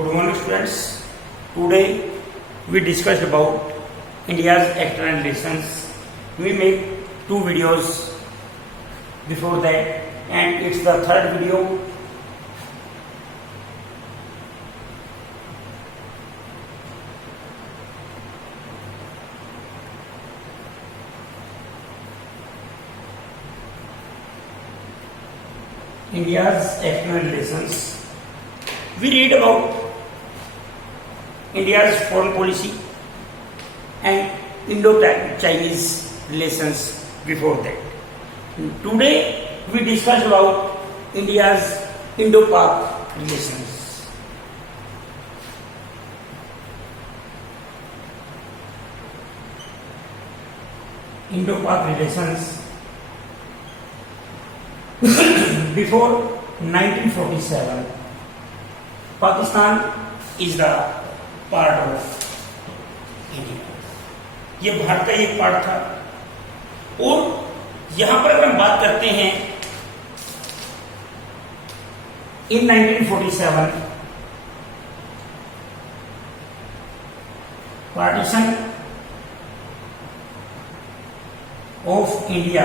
Good morning, students. Today we discussed about India's external relations. We made two videos before that, and it's the third video. India's external relations. We read about India's foreign policy and Indo-Chinese relations before that. Today we discuss about India's Indo-Pak relations. Indo-Pak relations before 1947, Pakistan is the part of India. ये भारत का एक part था। और यहां पर अगर हम बात करते हैं इन 1947 partition of India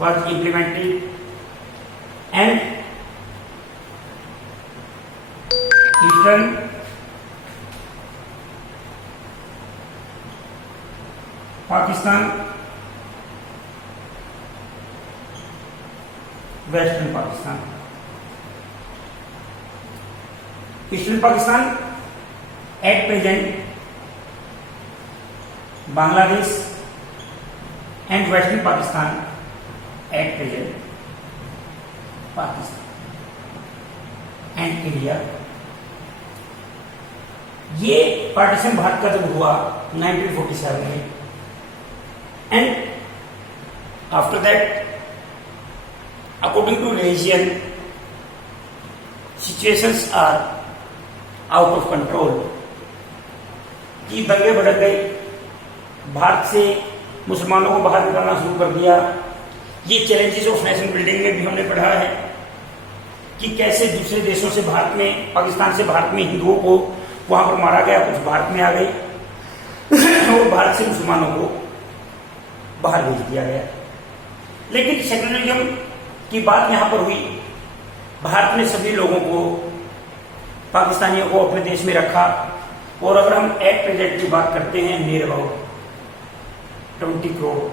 was implemented and Eastern Pakistan, Western Pakistan. Eastern Pakistan at present Bangladesh and Western Pakistan at present Pakistan and India. ये पार्टीशन भारत का जब हुआ 1947 में, and after that according to religion situations are out of control, कि दंगे भड़क गए, भारत से मुसलमानों को बाहर निकालना शुरू कर दिया। ये चैलेंजेस ऑफ नेशन बिल्डिंग में भी हमने पढ़ा है कि कैसे दूसरे देशों से भारत में, पाकिस्तान से भारत में हिंदुओं को वहां पर मारा गया, कुछ भारत में आ गए और भारत से मुसलमानों को बाहर भेज दिया गया। लेकिन सेकुलरिज्म की बात यहां पर हुई, भारत ने सभी लोगों को, पाकिस्तानियों को अपने देश में रखा। और अगर हम एट प्रेजेंट की बात करते हैं, near about 20 crore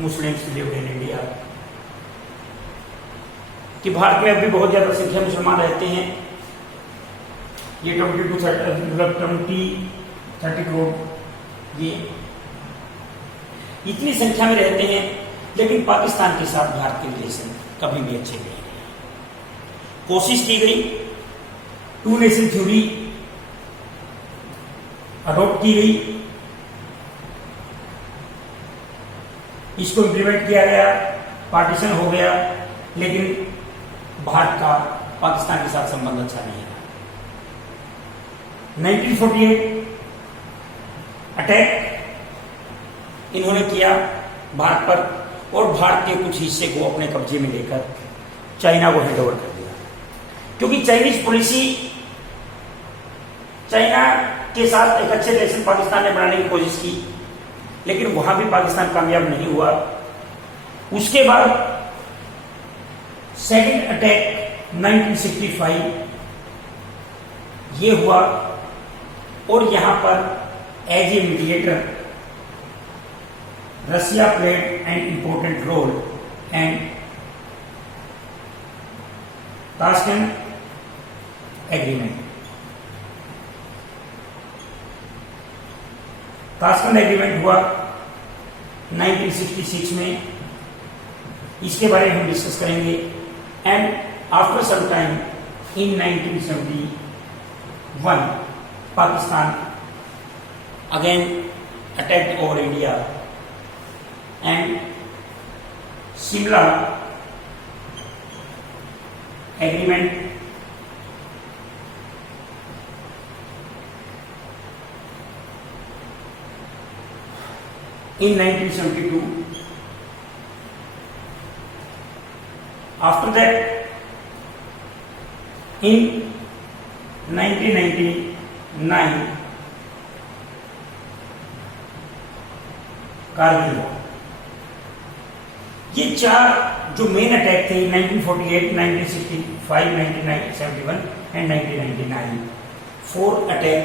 Muslims live in India, कि भारत में अभी बहुत ज्यादा संख्या मुसलमान रहते हैं। ये 20-30 करोड़ ये इतनी संख्या में रहते हैं, लेकिन पाकिस्तान के साथ भारत के रिलेशन कभी भी अच्छे नहीं रहे। कोशिश की गई, टू नेशन थ्योरी अडॉप्ट की गई, इसको इम्प्लीमेंट किया गया, पार्टीशन हो गया, लेकिन भारत का पाकिस्तान के साथ संबंध अच्छा नहीं है। 1948 अटैक इन्होंने किया भारत पर, और भारत के कुछ हिस्से को अपने कब्जे में लेकर चाइना को हैंड ओवर कर दिया। क्योंकि चाइनीज पॉलिसी, चाइना के साथ एक अच्छे रिलेशन पाकिस्तान ने बनाने की कोशिश की, लेकिन वहां भी पाकिस्तान कामयाब नहीं हुआ। उसके बाद सेकेंड अटैक 1965 ये हुआ, और यहां पर as a mediator Russia played an important role, and Tashkent agreement. Tashkent agreement हुआ 1966 में, इसके बारे में हम डिस्कस करेंगे। And after some time in 1971 Pakistan again attacked over India, and Shimla agreement in 1972. After that, in 1999 Kargil war. ये चार जो मेन अटैक थे 1948, 1965, 1971 एंड 1999, 4 अटैक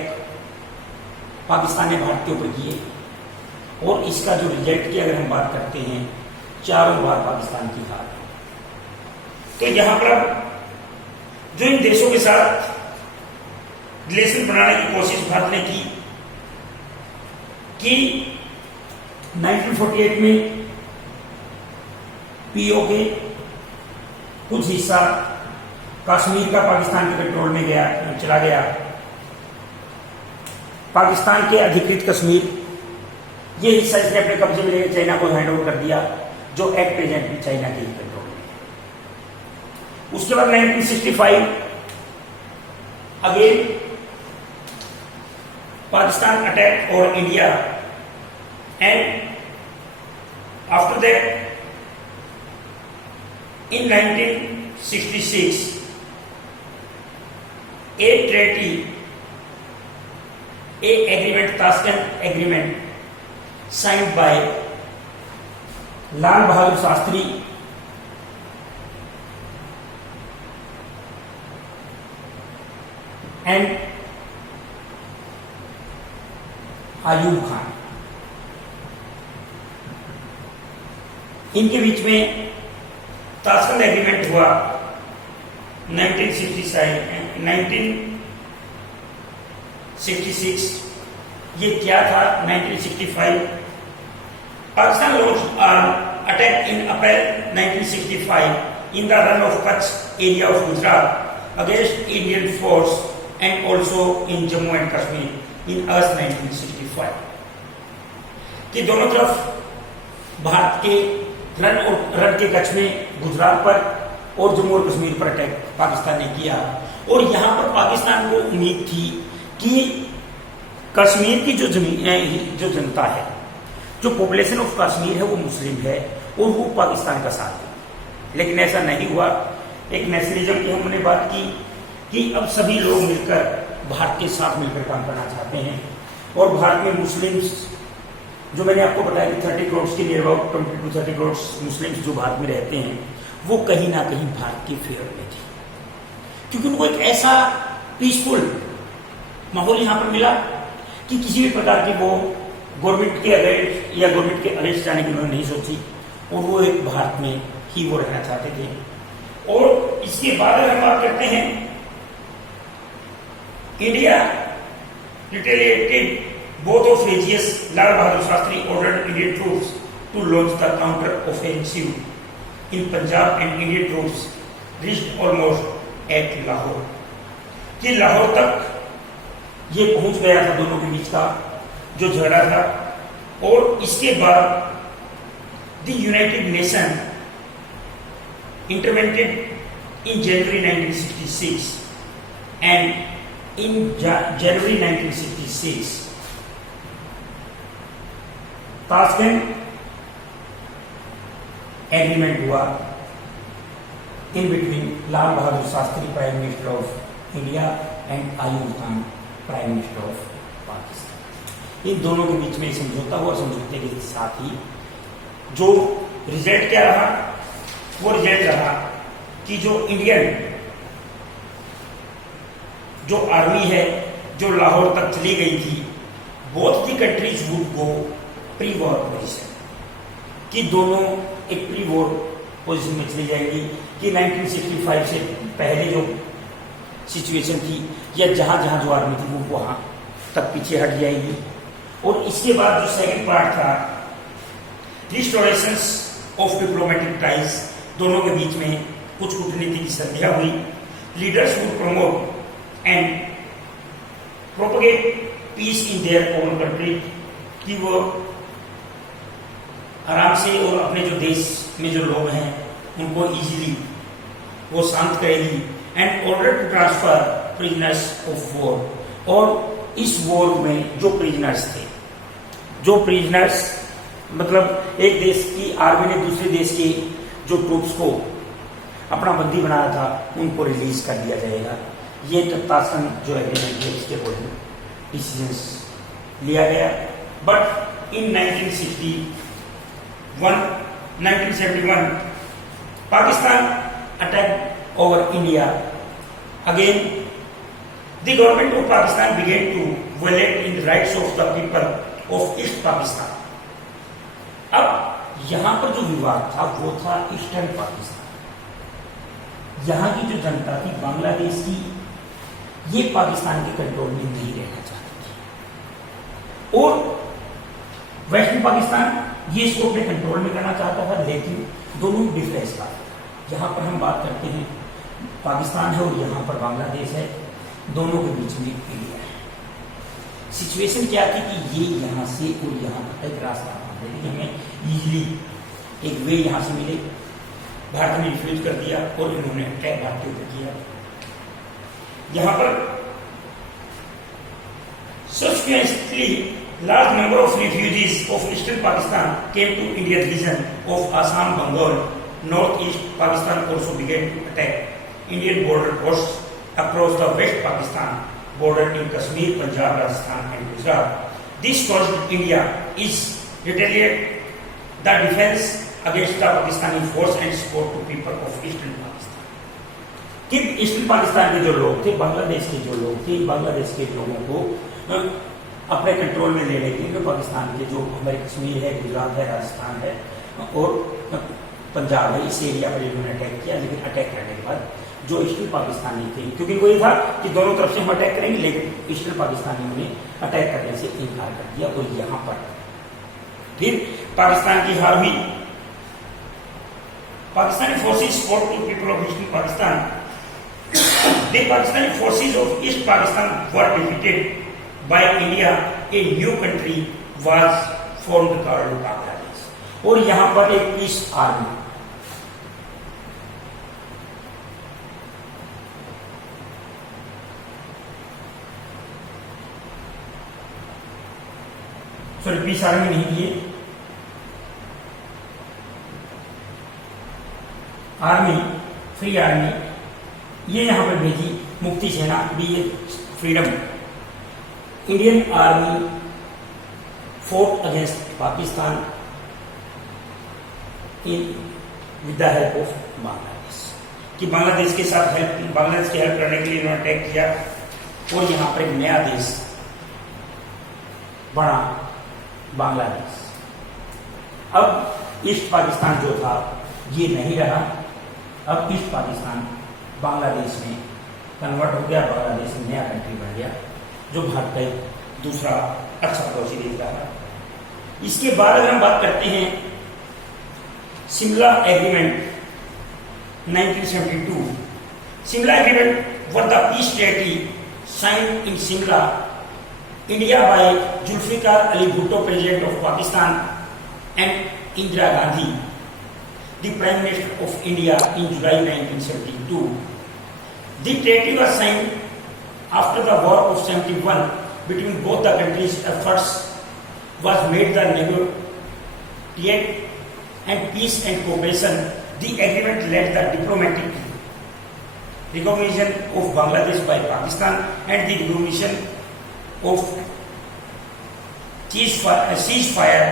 पाकिस्तान ने भारत के ऊपर किए और इसका जो रिजल्ट की अगर हम बात करते हैं, चारों बार पाकिस्तान की हार। तो यहां पर अब जो इन देशों के साथ रिलेशन बनाने की कोशिश भारत ने की कि 1948 में पीओके कुछ हिस्सा कश्मीर का पाकिस्तान के कंट्रोल में चला गया। पाकिस्तान के अधिकृत कश्मीर ये हिस्सा इसने अपने कब्जे में लेकर चाइना को हैंड ओवर कर दिया, जो एट प्रेजेंट भी चाइना के ही कंट्रोल में। उसके बाद 1965 अगेन पाकिस्तान अटैक और India, and after that in 1966 a treaty, a agreement, Tashkent agreement signed by Lal Bahadur Shastri and Ayub Khan, इनके बीच में ताशकंद एग्रीमेंट हुआ 1966। ये क्या था? 1965 Pakistan launch attack in April 1965 in the run of Kutch area of Gujarat against Indian force and also in Jammu and Kashmir in August 1965। कि दोनों तरफ भारत के रन के कच्छ में गुजरात पर और जम्मू और कश्मीर पर अटैक पाकिस्तान ने किया। और यहां पर पाकिस्तान को उम्मीद थी कि कश्मीर की जो जो जनता है, जो पॉपुलेशन ऑफ कश्मीर है, वो मुस्लिम है और वो पाकिस्तान का साथ है। लेकिन ऐसा नहीं हुआ। एक नेशनलिज्म की हमने बात की कि अब सभी लोग मिलकर भारत के साथ मिलकर काम करना चाहते हैं। और भारत में मुस्लिम्स, जो मैंने आपको बताया कि 30 करोड़ के near about 20 to 30 crore Muslims जो भारत में रहते हैं, वो कहीं ना कहीं भारत के फेवर में थे, क्योंकि उनको एक ऐसा पीसफुल माहौल यहां पर मिला कि किसी भी प्रकार की वो गवर्नमेंट के अगेंस्ट या गवर्नमेंट के अगेंस्ट जाने की उन्होंने नहीं सोची, और वो एक भारत में ही वो रहना चाहते थे। और इसके बाद अगर हम बात करते हैं, India retaliated both of Aegis, Lal Bahadur Shastri ordered Indian troops to launch the counter-offensive in Punjab, and Indian troops reached almost at Lahore. कि लाहौर तक ये पहुंच गया था दोनों के बीच का जो झगड़ा था। और इसके बाद the United Nation intervened in January 1966, and in January 1966 Tashkent agreement हुआ in between Lal Bahadur Shastri prime minister of India and Ayub Khan prime minister of Pakistan. इन दोनों के बीच में समझौता हुआ। समझौते के साथ ही जो रिजल्ट क्या रहा, वो रिजल्ट रहा कि जो इंडियन जो आर्मी है जो लाहौर तक चली गई थी, both the countries would go pre war position, कि दोनों एक प्री वॉर पोजिशन में चली जाएंगी। कि 1965 से पहले जो सिचुएशन थी या जहां जहां जो आर्मी थी वो वहां तक पीछे हट जाएगी। और इसके बाद जो सेकंड पार्ट था, रिस्टोरेशंस ऑफ डिप्लोमेटिक टाइज, दोनों के बीच में कुछ कूटनीति की संधियां हुई। Leaders would promote and propagate peace in their own country, कि वो आराम से और अपने जो देश में जो लोग हैं उनको इजीली वो शांत करेगी। And order to transfer prisoners of war, और इस वॉर में जो प्रिजनर्स थे, जो प्रिजनर्स मतलब एक देश की आर्मी ने दूसरे देश के जो ट्रूप्स को अपना बंदी बनाया था उनको रिलीज कर दिया जाएगा। ये तत्काल जो एग्रीमेंट है इसके अकॉर्डिंग डिसीजंस लिया गया। But in 1971 Pakistan attack over India again the government of Pakistan began to violate in the rights of the people of East Pakistan. अब यहां पर जो विवाद था वो था ईस्टर्न पाकिस्तान। यहां की जो जनता थी बांग्लादेश की, ये पाकिस्तान के कंट्रोल में नहीं रहना चाहती थी, और वेस्टर्न पाकिस्तान ये इसको अपने कंट्रोल में करना चाहता था। लेकिन दोनों डिफरेंस था। यहां पर हम बात करते हैं पाकिस्तान है और यहां पर बांग्लादेश है, दोनों के बीच में इंडिया है। सिचुएशन क्या थी कि ये यहां से और यहां पर एक रास्ता कि हमें इजीली एक वे यहां से मिले। भारत ने रिफ्यूज कर दिया और इन्होंने अटैक भारत के ऊपर किया। यहां पर subsequently large number of refugees of eastern Pakistan came to Indian region of Assam, Bengal, northeast Pakistan also began to attack Indian border posts across the West Pakistan border in Kashmir, Punjab, Rajasthan and Gujarat. This caused India is retaliate the defense against the Pakistani force and support to people of eastern Pakistan. कि eastern Pakistan के जो लोग थे, बांग्लादेश के जो लोग थे, बांग्लादेश के लोगों को अपने कंट्रोल में ले लेके जो पाकिस्तान के जो हमारे कश्मीर है, गुजरात है, राजस्थान है और पंजाब है, इस एरिया पर इन्होंने अटैक किया। लेकिन अटैक करने के बाद जो ईस्टर्न पाकिस्तानी थे, क्योंकि इनको ये था कि दोनों तरफ से हम अटैक करेंगे, लेकिन ईस्टर्न पाकिस्तानियों ने अटैक करने से इनकार कर दिया और यहाँ पर फिर पाकिस्तान की हार हुई। Pakistani forces for to people of eastern Pakistan. The Pakistani forces of East Pakistan were defeated by India. A new country was formed called Bangladesh. और यहां पर एक peace army, sorry peace army नहीं दिए, आर्मी, फ्री आर्मी, ये यहां पर भेजी Mukti Sena, be freedom. Indian army fought against Pakistan with the help of Bangladesh, कि बांग्लादेश के साथ बांग्लादेश की हेल्प करने के लिए इन्होंने अटैक किया और यहां पर एक नया देश बना बांग्लादेश। अब ईस्ट पाकिस्तान जो था ये नहीं रहा, अब ईस्ट पाकिस्तान बांग्लादेश में कन्वर्ट हो गया, बांग्लादेश में नया कंट्री बन गया, जो भारत का दूसरा अच्छा पड़ोसी देश रहा। इसके बाद अगर हम बात करते हैं Shimla agreement 1972, Shimla agreement were the peace treaty signed in Shimla India by Zulfikar Ali Bhutto, president of Pakistan, and Indira Gandhi, the Prime Minister of India, in July 1972. The treaty was signed after the War of 71 between both the countries. Efforts was made to negotiate and peace and cooperation. The agreement led the diplomatic recognition of Bangladesh by Pakistan and the recognition of ceasefire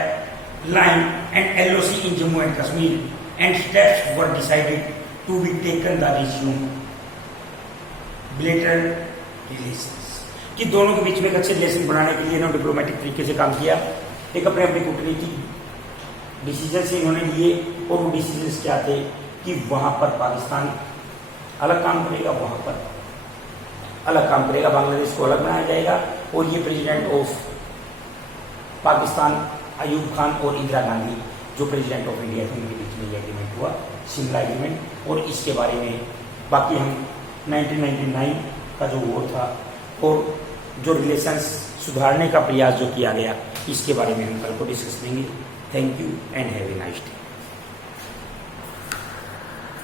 line and LOC in Jammu and Kashmir. And steps were decided to be taken to resume bilateral relations, कि दोनों के बीच में एक अच्छे relation बनाने के लिए इन्होंने डिप्लोमेटिक तरीके से काम किया। एक अपने अपने कूटनीतिक डिसीजन से इन्होंने लिए, और वो डिसीजन क्या थे कि वहां पर पाकिस्तान अलग काम करेगा, वहां पर अलग काम करेगा, बांग्लादेश को अलग बनाया जाएगा। और ये प्रेसिडेंट ऑफ पाकिस्तान अयूब खान और इंदिरा गांधी जो प्रेसिडेंट ऑफ इंडिया थे, उनके बीच में ये एग्रीमेंट हुआ, शिमला एग्रीमेंट। और इसके बारे में बाकी हम 1999 का जो वॉर था और जो रिलेशंस सुधारने का प्रयास जो किया गया, इसके बारे में हम कल को डिस्कस करेंगे। Thank you and have a nice day.